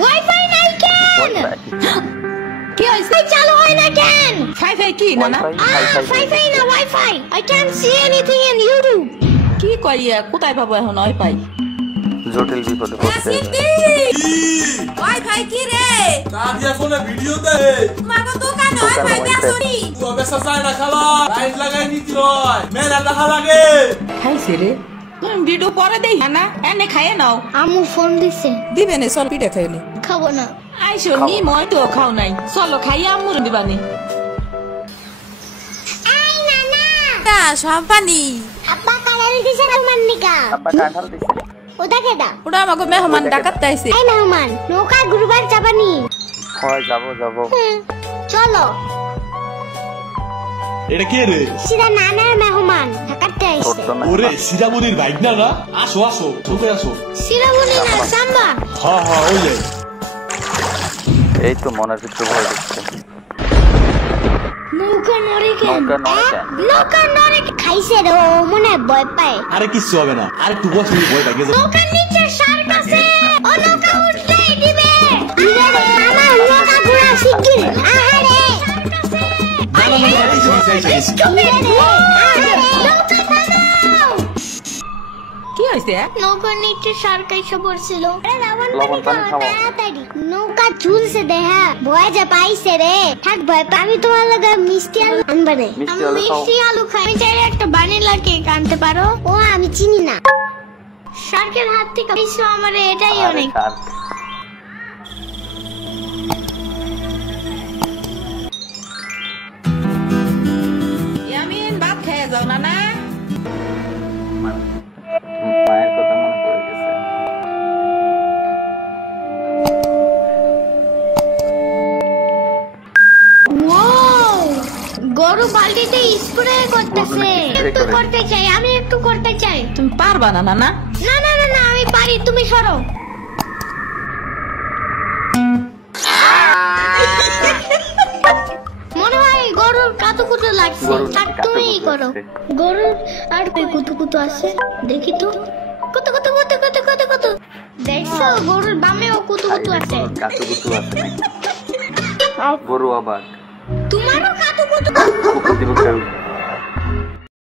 Wifi নাই কেন? কি হইছে? চালু হয় না কেন? ফাই কি না না? ওয়াইফাই না wifi. I can't see anything in YouTube. কি কইয়া কোথায় পাবো এখন ওয়াইফাই? জটিল বিপদে পড়ছে। ওয়াইফাই কি রে? কাজিয়া ফোনে ভিডিও দে। মাগো দোকানে ওয়াইফাই দেছনি। তবে সাসায় না খালা। লাইট লাগাই নিতি হয়। মেলা দেখা লাগে। খাইছে রে? তুমি ভিডিও পরে দেই না এনে খাইয়ে নাও। আমু ফোন দিছে। দিবে না চল পিঠা খাইলে। খাবো না। আইসো নি মই তো খাও নাই। চলো খাইয়া আমুর দিবানি। আই নানা। তা সম্পানি। আব্বা কালার দিছে তোমার নিকা। আব্বা কাঁঠাল দিছে। ওটা কেডা? ওটা আমাকে মেহমান ডাকাত আইছে। এই মেহমান নৌকা ঘুরবার যাবানি। হয় যাব। চলো। এটা কে রে? সিরা নানার মেহমান ঢাকাতে আইছে। ওরে সিরামনির বাইক না না? আসো ঢুকে আসো। সিরামনি না সাম্বা। হ্যাঁ ওই যে। এই তো মনের ভিতরে ভয় দিচ্ছে। নৌকা নড়ে কেন? নৌকা নড়ে খাইছে রে ও মনে ভয় পায়। আরে কিছু হবে না। আরে একটু বসে ভয় লাগে। নৌকার নিচে শার্ক আছে। ও নৌকা উঠতেই দিবে। আমার নৌকা ঘোরা শিগগির। আহারে কি হইছে? নৌকার নিচে শার্ক এসে পড়ছিল। লবণ পানি খাওয়া। তাড়াতাড়ি নৌকা ঝুলছে দেখা ভয় যা পাইছে রে। থাক ভয় পা। আমি তোমার লগে মিষ্টি আলু আনবারে। মিষ্টি আলু খাও। মিষ্টি আলু খাই। আমি চাইলে একটা বানিলা কেক আনতে পারো? ও আমি চিনি না। শার্কের হাত থেকে পাইছো আমারে এটাই অনেক। ইয়ামিন ভাত খেয়ে যাও না না। মায়ের কথা মনে পড়ে গেছে। গরু বালতিতে স্প্রে করতেছে। আমি একটু করতে চাই। তুমি পারবা না না না? না আমি পারি, তুমি সরো। মনে হয় গরুর কাতুকুতু লাগছে। আর তুমি করো। গরুর আর কুতুকুতু আছে দেখি তো। কুতু দেখছো গরুর বামেও কুতুকুতু আছে। কাতুকুতু আছে নাকি? গরু আবার তোমারও কাতুকুতু। কুকুর দিব কেউ।